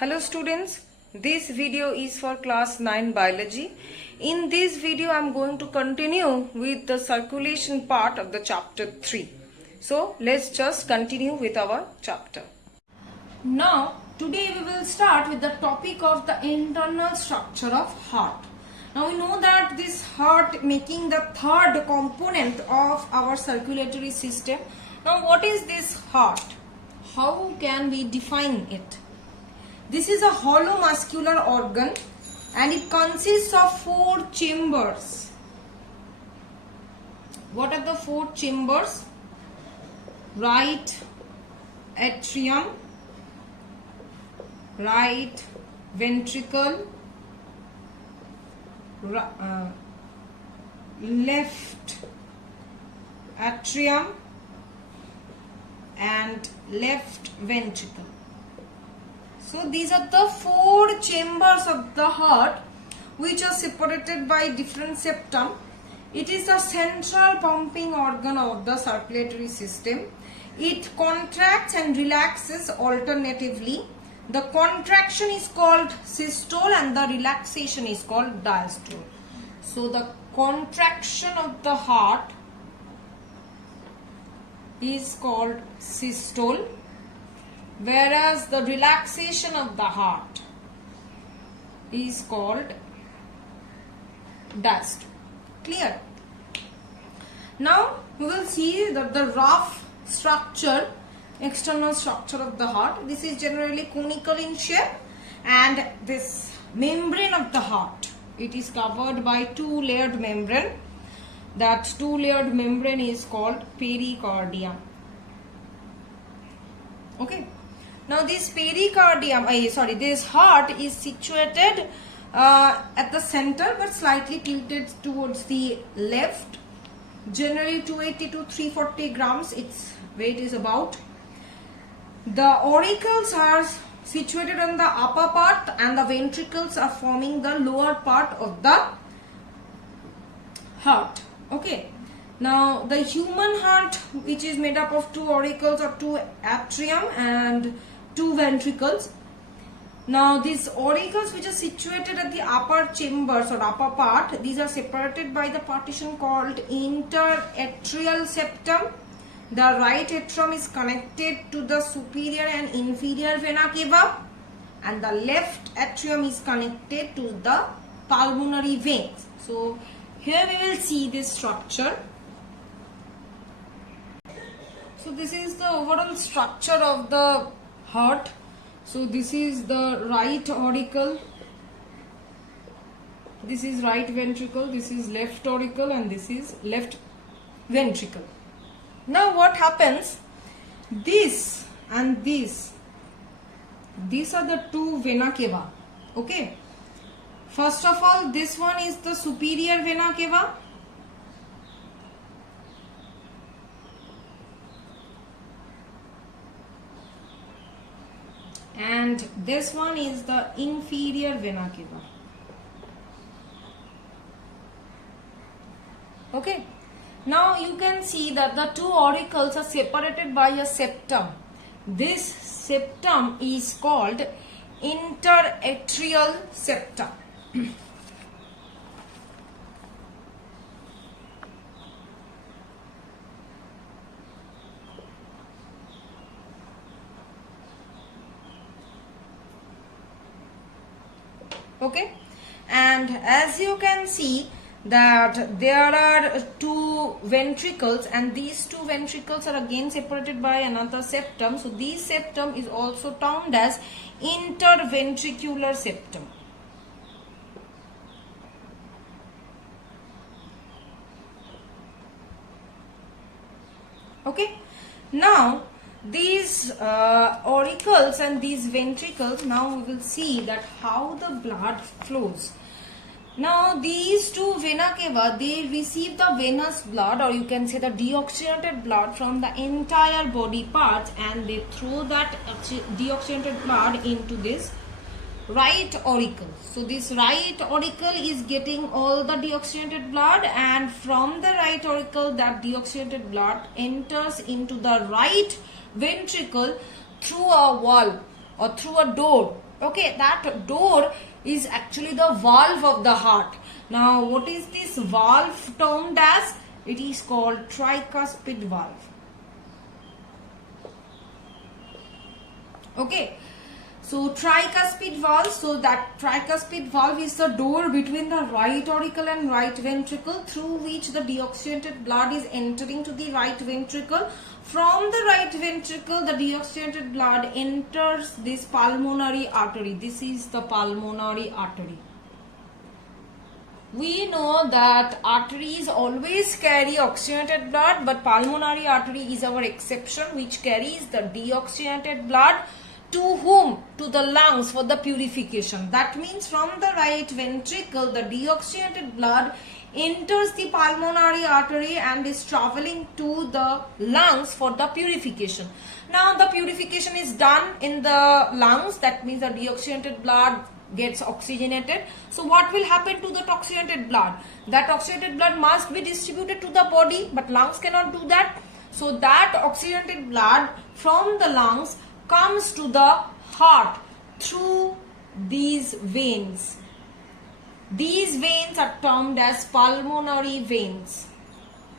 Hello students, this video is for class 9 biology. In this video I am going to continue with the circulation part of the chapter 3. So let's just continue with our chapter. Now today we will start with the topic of the internal structure of heart. Now we know that this heart making the third component of our circulatory system. Now what is this heart? How can we define it? This is a hollow muscular organ and it consists of 4 chambers. What are the 4 chambers? Right atrium, right ventricle, left atrium and left ventricle. So these are the 4 chambers of the heart which are separated by different septum. It is the central pumping organ of the circulatory system. It contracts and relaxes alternatively. The contraction is called systole and the relaxation is called diastole. So the contraction of the heart is called systole, whereas the relaxation of the heart is called diastole. Clear? Now we will see that the rough structure, external structure of the heart. This is generally conical in shape, and this membrane of the heart, it is covered by 2-layered membrane. That 2-layered membrane is called pericardium. Okay. Now this pericardium, this heart is situated at the center but slightly tilted towards the left. Generally 280 to 340 grams its weight is about. The auricles are situated on the upper part and the ventricles are forming the lower part of the heart. Okay. Now the human heart, which is made up of 2 auricles or 2 atrium and 2 ventricles. Now these auricles which are situated at the upper chambers or upper part, these are separated by the partition called interatrial septum. The right atrium is connected to the superior and inferior vena cava and the left atrium is connected to the pulmonary veins. So here we will see this structure. So this is the overall structure of the heart. So this is the right auricle, this is right ventricle, this is left auricle and this is left ventricle. Now what happens? This and this, these are the 2 vena cava. Okay. First of all, this one is the superior vena cava. And this one is the inferior vena cava. Okay. Now you can see that the 2 auricles are separated by a septum. This septum is called interatrial septum. Okay, and as you can see that there are 2 ventricles and these 2 ventricles are again separated by another septum. So this septum is also termed as interventricular septum. Okay, now these auricles and these ventricles, now we will see that how the blood flows. Now these 2 vena cava, they receive the venous blood, or you can say the deoxygenated blood from the entire body parts, and they throw that deoxygenated blood into this right auricle. So this right auricle is getting all the deoxygenated blood, and from the right auricle that deoxygenated blood enters into the right ventricle through a wall or through a door Okay, that door is actually the valve of the heart. Now, what is this valve termed as? It is called tricuspid valve. Okay, so tricuspid valve. So that tricuspid valve is the door between the right auricle and right ventricle through which the deoxygenated blood is entering to the right ventricle. From the right ventricle, the deoxygenated blood enters this pulmonary artery. This is the pulmonary artery. We know that arteries always carry oxygenated blood, but pulmonary artery is our exception, which carries the deoxygenated blood to whom? To the lungs for the purification. That means from the right ventricle, the deoxygenated blood enters the pulmonary artery and is traveling to the lungs for the purification. Now the purification is done in the lungs. That means the deoxygenated blood gets oxygenated. So what will happen to the oxygenated blood? That oxygenated blood must be distributed to the body, but lungs cannot do that. So that oxygenated blood from the lungs comes to the heart through these veins. These veins are termed as pulmonary veins.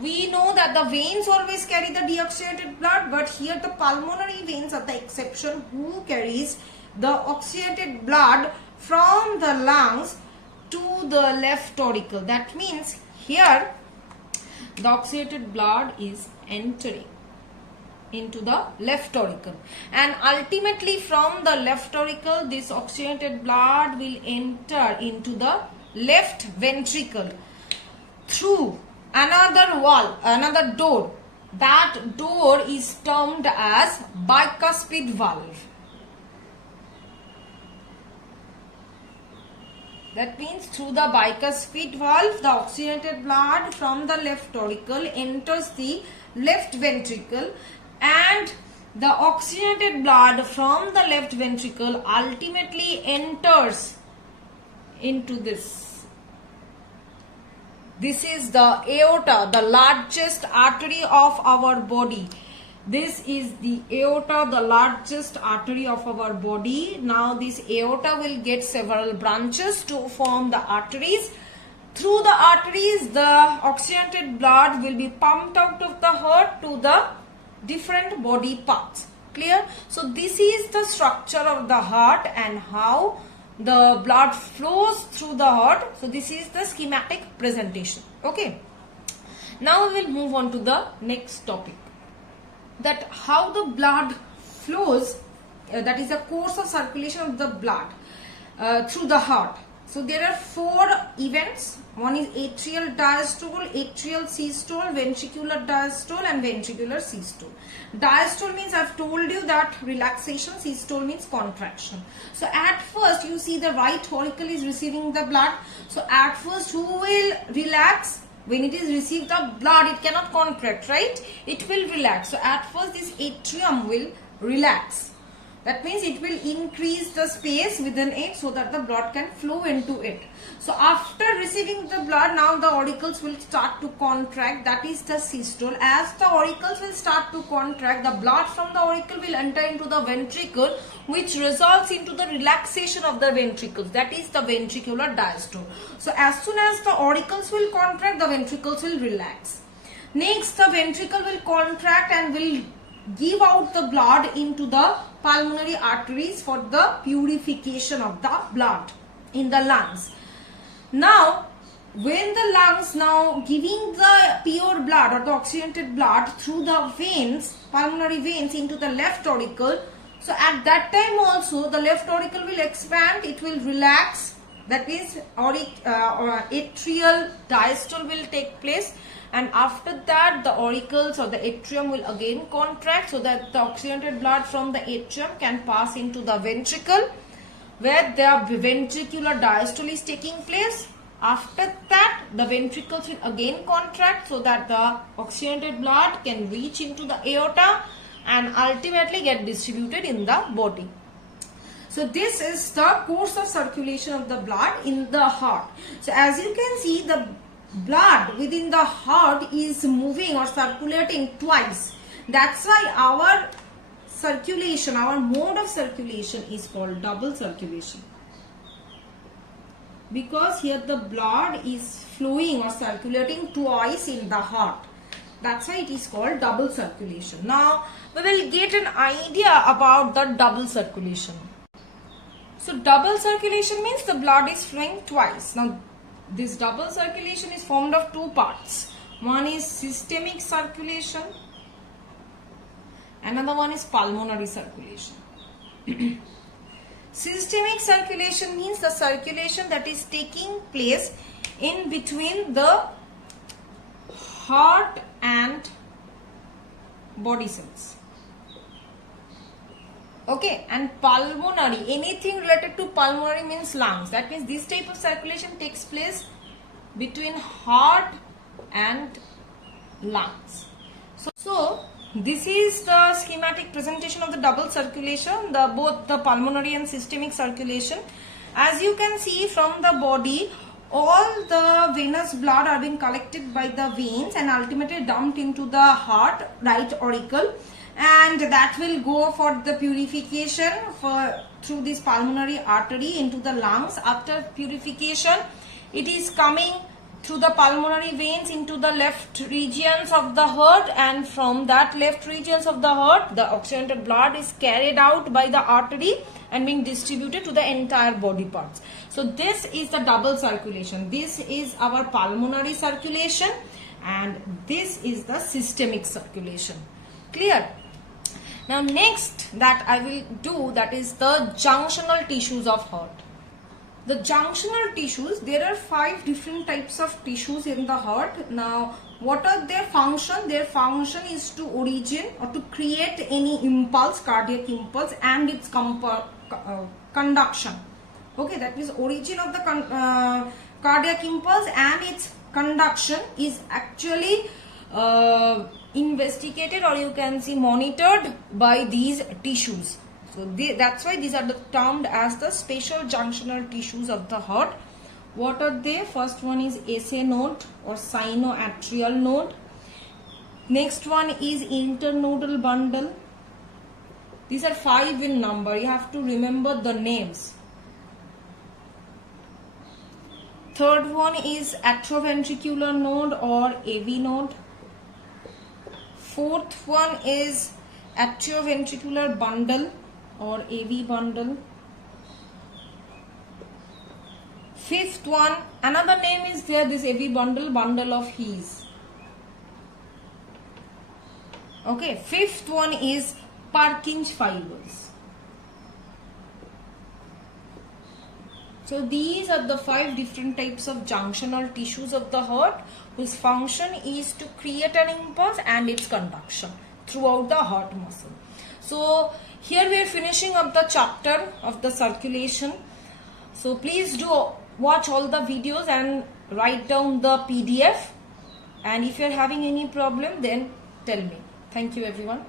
We know that the veins always carry the deoxygenated blood, but here the pulmonary veins are the exception who carries the oxygenated blood from the lungs to the left auricle. That means here the oxygenated blood is entering into the left auricle, and ultimately from the left auricle this oxygenated blood will enter into the left ventricle through another wall, another door. That door is termed as bicuspid valve. That means through the bicuspid valve, the oxygenated blood from the left auricle enters the left ventricle, and the oxygenated blood from the left ventricle ultimately enters into this. This is the aorta, the largest artery of our body. This is the aorta, the largest artery of our body. Now this aorta will get several branches to form the arteries. Through the arteries, the oxygenated blood will be pumped out of the heart to the different body parts. Clear? So this is the structure of the heart and how the blood flows through the heart. So this is the schematic presentation. Okay. Now we will move on to the next topic. That how the blood flows, that is the course of circulation of the blood through the heart. So there are 4 events. One is atrial diastole, atrial systole, ventricular diastole and ventricular systole. Diastole means I have told you that relaxation, systole means contraction. So at first you see the right auricle is receiving the blood. So at first who will relax? When it is received the blood, it cannot contract, right? It will relax. So at first this atrium will relax. That means it will increase the space within it so that the blood can flow into it. So after receiving the blood, now the auricles will start to contract. That is the systole. As the auricles will start to contract, the blood from the auricle will enter into the ventricle, which results into the relaxation of the ventricles. That is the ventricular diastole. So as soon as the auricles will contract, the ventricles will relax. Next, the ventricle will contract and will give out the blood into the pulmonary arteries for the purification of the blood in the lungs. Now, when the lungs now giving the pure blood or the oxygenated blood through the veins, pulmonary veins into the left auricle, so at that time also the left auricle will expand, it will relax. That is atrial diastole will take place. And after that the auricles or the atrium will again contract so that the oxygenated blood from the atrium can pass into the ventricle where the ventricular diastole is taking place. After that the ventricles will again contract so that the oxygenated blood can reach into the aorta and ultimately get distributed in the body. So this is the course of circulation of the blood in the heart. So as you can see, the blood within the heart is moving or circulating twice. That's why our circulation, our mode of circulation is called double circulation. Because here the blood is flowing or circulating twice in the heart. That's why it is called double circulation. Now we will get an idea about the double circulation. So double circulation means the blood is flowing twice. Now this double circulation is formed of two parts. One is systemic circulation, another one is pulmonary circulation. Systemic circulation means the circulation that is taking place in between the heart and body cells. Okay, and pulmonary, anything related to pulmonary means lungs. That means this type of circulation takes place between heart and lungs. So this is the schematic presentation of the double circulation, both the pulmonary and systemic circulation. As you can see from the body, all the venous blood are being collected by the veins and ultimately dumped into the heart, right auricle, and that will go for the purification through this pulmonary artery into the lungs. After purification, it is coming through the pulmonary veins into the left regions of the heart, and from that left regions of the heart, the oxygenated blood is carried out by the artery and being distributed to the entire body parts. So this is the double circulation. This is our pulmonary circulation and this is the systemic circulation. Clear? Now next that I will do, that is the junctional tissues of heart. The junctional tissues, there are 5 different types of tissues in the heart. Now what are their function? Their function is to origin or to create any impulse, cardiac impulse, and its conduction. Okay, that means origin of the cardiac impulse and its conduction is actually investigated, or you can see monitored by these tissues. So that's why these are termed as the special junctional tissues of the heart. What are they? First one is SA node or sinoatrial node. Next one is internodal bundle. These are 5 in number. You have to remember the names. Third one is atrioventricular node or AV node. Fourth one is atrioventricular bundle or AV bundle. Fifth one, another name is there, this AV bundle, bundle of His. Okay, fifth one is Purkinje fibers. So these are the 5 different types of junctional tissues of the heart whose function is to create an impulse and its conduction throughout the heart muscle. So here we are finishing up the chapter of the circulation. So please do watch all the videos and write down the PDF. And if you are having any problem, then tell me. Thank you everyone.